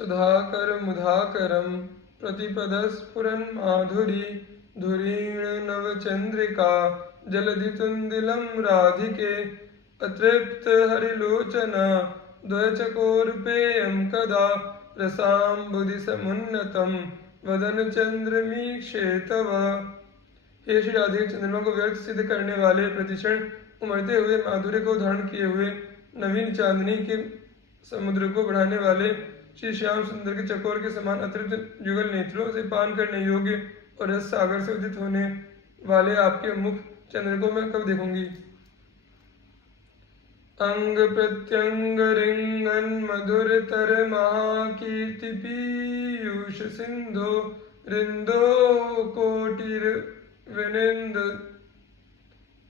सुधाकर मुधाकरम प्रतिपदस्फुरन् माधुरी धुरीण नवचंद्रिका जलधितुंदिलं राधिके अतृप्त हरिलोचना द्वयचकोरपेयं कदा रसाम्बुधि समुन्नतम वदन चंद्रमीक्षे तव। हे श्री राधे, चंद्रमा को व्यर्थ सिद्ध करने वाले, प्रतिक्षण उमड़ते हुए माधुर्य को धारण किए हुए, नवीन चांदनी के समुद्र को बढ़ाने वाले, श्री श्याम सुंदर के चकोर के समान अतृप्त युगल नेत्रों से पान करने योग्य और रस सागर से उदित होने वाले आपके मुख चंद्र को मैं कब देखूंगी। अंग प्रत्यंग रिंगन मधुर तर महाकीर्ति पीयूष सिंधो रिंदो कोटिर विनिंद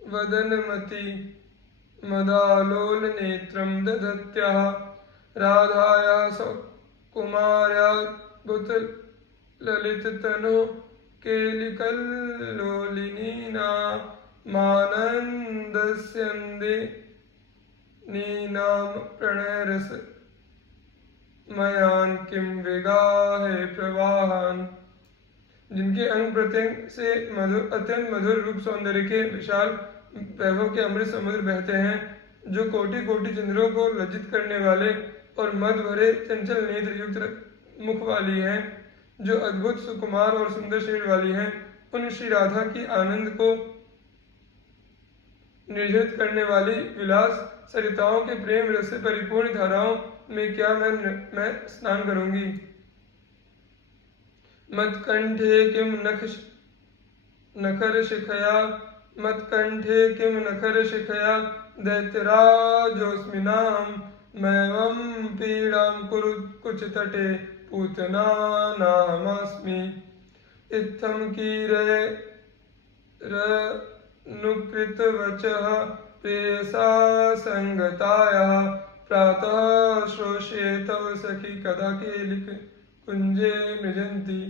वदनमति मदालोल नेत्रम दधत्याः राधाया कुमार्या बुत ललित तनु केलिकल्लोलिनीना मानंदस्यन्दे नीनाम प्रणयरस मयान किम विगाहे प्रवाहन। जिनके अंग प्रत्यंग से अत्यंत मधुर रूप सौंदर्य के विशाल वैभव के अमृत समुद्र बहते हैं, जो कोटि कोटि चंद्रों को लज्जित करने वाले और मद भरे चंचल नेत्र युक्त मुख वाली हैं, जो अद्भुत सुकुमार और सुंदर शरीर वाली हैं, उन श्री राधा की आनंद को निर्जरित करने वाली विलास सरिताओं के प्रेम रस से परिपूर्ण धाराओं में क्या मैं स्नान करूंगी। मत्कंठे किम नखर शिखया मत्कंठे किम नखर शिखया दैत्यराजोस्मिनाम मैवं पीड़ां कुरु कुछ तटे पूतना नाहमस्मि। इत्थं कीरनुकृत वचः प्रेयसा संगतायाः प्रातः श्रोष्ये तव सखी कदा केलिक कुंजे मृजंती।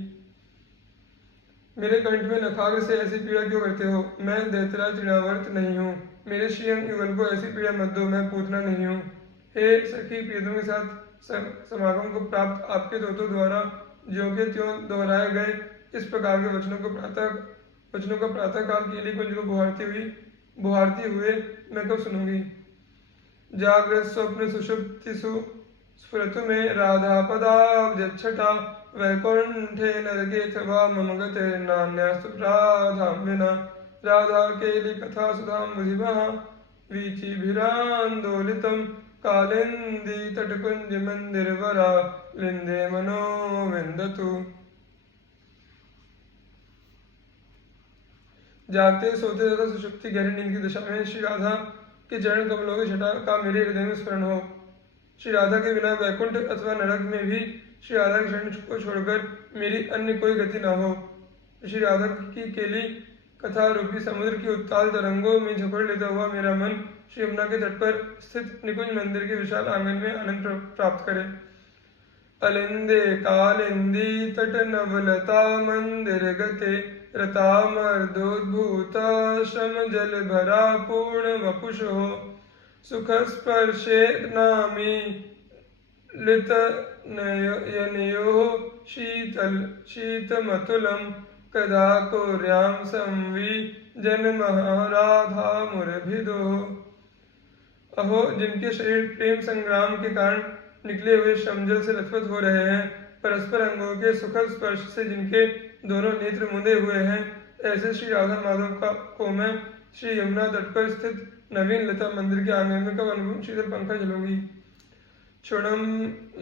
मेरे कंठ में नखाग्र से ऐसी पीड़ा क्यों करते हो? मैं दैत्यराज तृणावर्त नहीं हूँ। मेरे श्रीअंग युगल को ऐसी पीड़ा मत दो, मैं पूतना नहीं हूँ। हे सखी, प्रियतम के साथ समागम को प्राप्त आपके दूतों द्वारा ज्यों के त्यों दोहराए गए इस प्रकार के वचनों का प्रातः काल केली कुंज को बुहारती हुए मैं कब सुनूंगी। जागृत स्वप्न सुषुप्तिषु स्फुरतु में राधा पदाब्जच्छटा वैकुंठे नरकेऽथवा मम गतिर्नान्यास्तु राधां विना। राधा केली कथा सुधां बुधिमः वीचिभिरान्दोलितं कालिन्दी तटकुंज मंदिरवरा लिंदे मनो विन्दतु। जागते सोते तथा सुषुप्ति गहरी नींद की दशा में श्री राधा के चरण कमलों की छटा का मेरे हृदय में स्मरण हो। श्री राधा के बिना वैकुंठ अथवा नरक में भी श्री राधा के शरण को छोड़कर मेरी अन्य कोई गति न हो। श्री राधा की केली कथा रूपी समुद्र की उत्ताल तरंगों में झपड़ लेता हुआ मेरा मन श्री यमुना के तट पर स्थित निकुंज मंदिर के विशाल आंगन में आनंद प्राप्त करे। अलिंदे कालिंदी तट नवलता मंदिर गते रतामर्दोद्भूता श्रम जल भरा पूर्ण वपुषो सुख स्पर्शे नामी लित यनयो शीतमतुलम कदा कोर्याम संवी जन महाराधा मुरभिदो। अहो, जिनके शरीर प्रेम संग्राम के कारण निकले हुए श्रमजल से लथपथ हो रहे हैं, परस्पर अंगों के सुखद स्पर्श से जिनके दोनों नेत्र मुंदे हुए हैं, ऐसे श्री राधा माधव को मैं श्री यमुना तट पर स्थित नवीन लता मंदिर के आंगन में कब अनुपम शीतल पंखा झलूंगी। क्षणम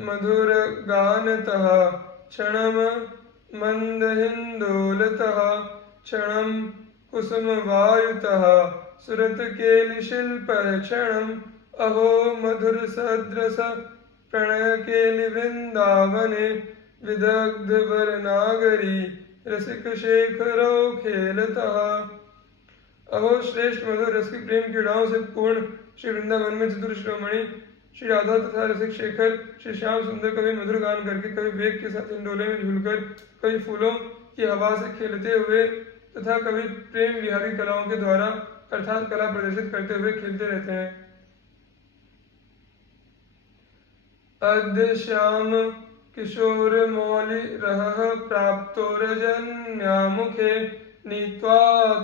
मधुर गानतः क्षणम मंदहिंदोलतः क्षणम कुसुम वायुतः सुरत केलि शिल्प क्षणम अहो मधुर सद्रस प्रणय केलि वृंदावने विदग्ध वरनागरी रसिक शेखरो खेलतः। अहो, श्रेष्ठ मधुर रस की प्रेम क्रीड़ाओं से पूर्ण श्री वृंदावन में चतुर शिरोमणि श्री राधा तथा रसिक शेखर श्री श्याम सुंदर कभी मधुर गान करके, कभी वेग के साथ इंडोले में झूलकर, कभी फूलों की हवा से खेलते हुए तथा कभी प्रेम विहारी कलाओं के द्वारा अर्थात कला प्रदर्शित करते हुए खेलते रहते हैं। अद्य श्याम किशोरमौलिरहः प्राप्तोरजन्यामुखे नीत्वा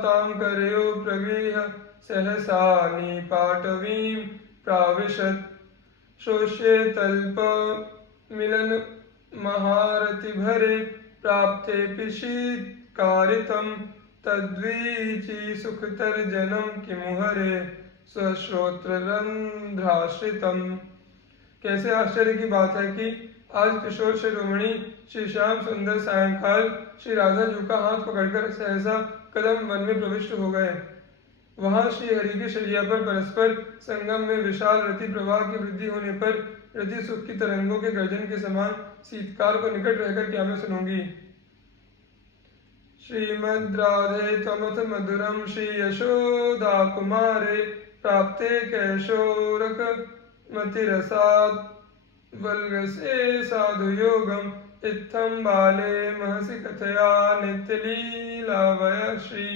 तां करयो प्रगृह्य सहसा निपाटवीं प्राविशत्। शोष्ये तल्पमिलनमहारतिभरे प्राप्तेऽपि शीत्कारितं तद्वीची सुखतर्जनं किमुहरे स्वश्रोत्ररन्ध्राश्रितम्। कैसे आश्चर्य की बात है कि आज किशोर शिरोमणि श्री श्याम सुंदर सायंकाल श्री राधा जी का हाथ पकड़कर सहसा कदम वन में प्रविष्ट हो गए। वहां श्री हरि की शैया पर परस्पर संगम में विशाल रति प्रवाह की वृद्धि होने पर रति सुख की तरंगों के गर्जन के समान शीतकाल को निकट रहकर क्या मैं सुनूंगी। श्रीमद् राधे त्वमथ मधुरम श्री यशोदा कुमारे प्राप्ते कैशोरक मतिरसाद वल्गसे साधु योगम इत्थम बाले महसि कथया नित्यलीलावय श्री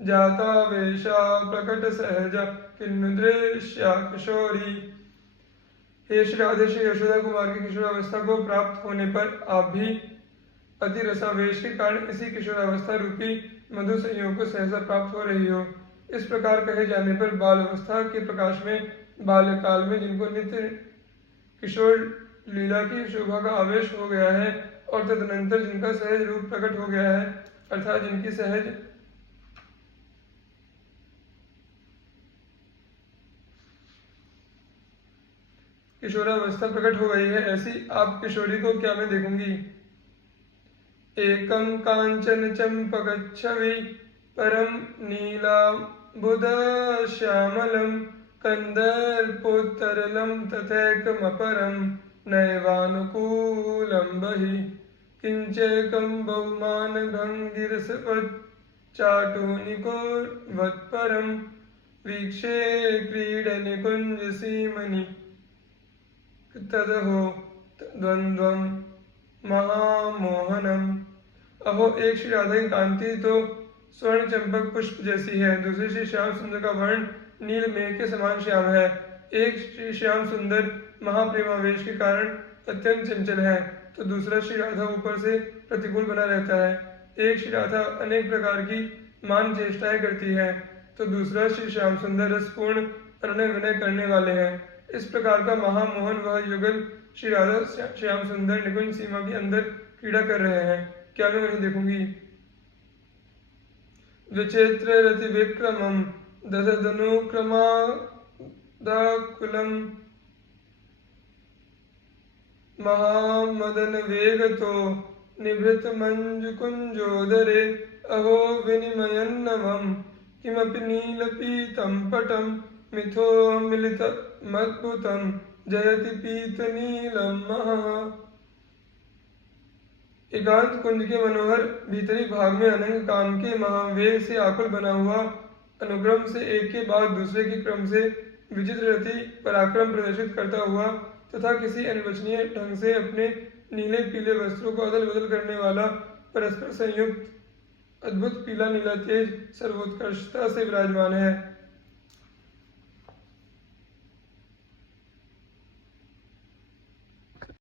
जाता वेशा प्रकट सहज किन्नु दृश्या किशोरी। हे श्री राधे श्री यशोदा कुमार की किशोरावस्था को प्राप्त होने पर आप भी अति रसावेश के कारण इसी किशोरावस्था रूपी मधु संयोग को सहसा प्राप्त हो रही हो। इस प्रकार कहे जाने पर बाल अवस्था के प्रकाश में बाल्यकाल में जिनको नित्य किशोर लीला की शोभा का आवेश हो गया है और तदनंतर जिनका सहज रूप प्रकट हो गया है अर्थात जिनकी सहज किशोरावस्था प्रकट हो गई है, ऐसी आप किशोरी को क्या मैं देखूंगी। एकं कांचन चंपकच्छवि परम नीलांबुद श्यामलं कंदर्पोत्तरलं तथैकमपरं नैवानुकूलं बहि किंचैकं बहुमानभङ्गिरसवच्चाटुनिकोर्वत्परं वीक्षे क्रीडनिकुञ्जसीमनि तदहो द्वंद्वं महामोहनम। अहो एक श्री राधा की कांति तो स्वर्ण चंपक पुष्प जैसी है, दूसरे श्री श्याम सुंदर का वर्ण नील मेघ के समान श्याम है। एक श्री श्याम सुंदर महाप्रेमावेश के कारण अत्यंत चंचल है तो दूसरा श्री राधा ऊपर से प्रतिकूल बना रहता है। एक श्री राधा अनेक प्रकार की मान चेष्टाएं करती है तो दूसरा श्री श्याम सुंदर रसपूर्ण प्रणय विनय करने वाले हैं। इस प्रकार का महामोहन वह युगल श्री राधा श्याम सुंदर निकुंज सीमा के अंदर क्रीड़ा कर रहे हैं, क्या मैं वही देखूंगी। विचित्र रति विक्रमम दधनुक्रमादाकुलम महामदन वेगतो निभृत मंजुकुंजोदरे अहो विनिमयन्नवम किमपि नीलपीतं पटम मिथो मिलितमद्भुतं जयति पीतनीलम महः। एकांत कुंज के मनोहर भीतरी भाग में अनंग काम के महावेग से आकुल बना हुआ अनुक्रम से एक के बाद दूसरे के क्रम से विचित्र रति पराक्रम प्रदर्शित करता हुआ तथा किसी अनिर्वचनीय ढंग से अपने नीले पीले वस्त्रों को अदल बदल करने वाला परस्पर संयुक्त अद्भुत पीला नीला तेज सर्वोत्कृष्टता से विराजमान है।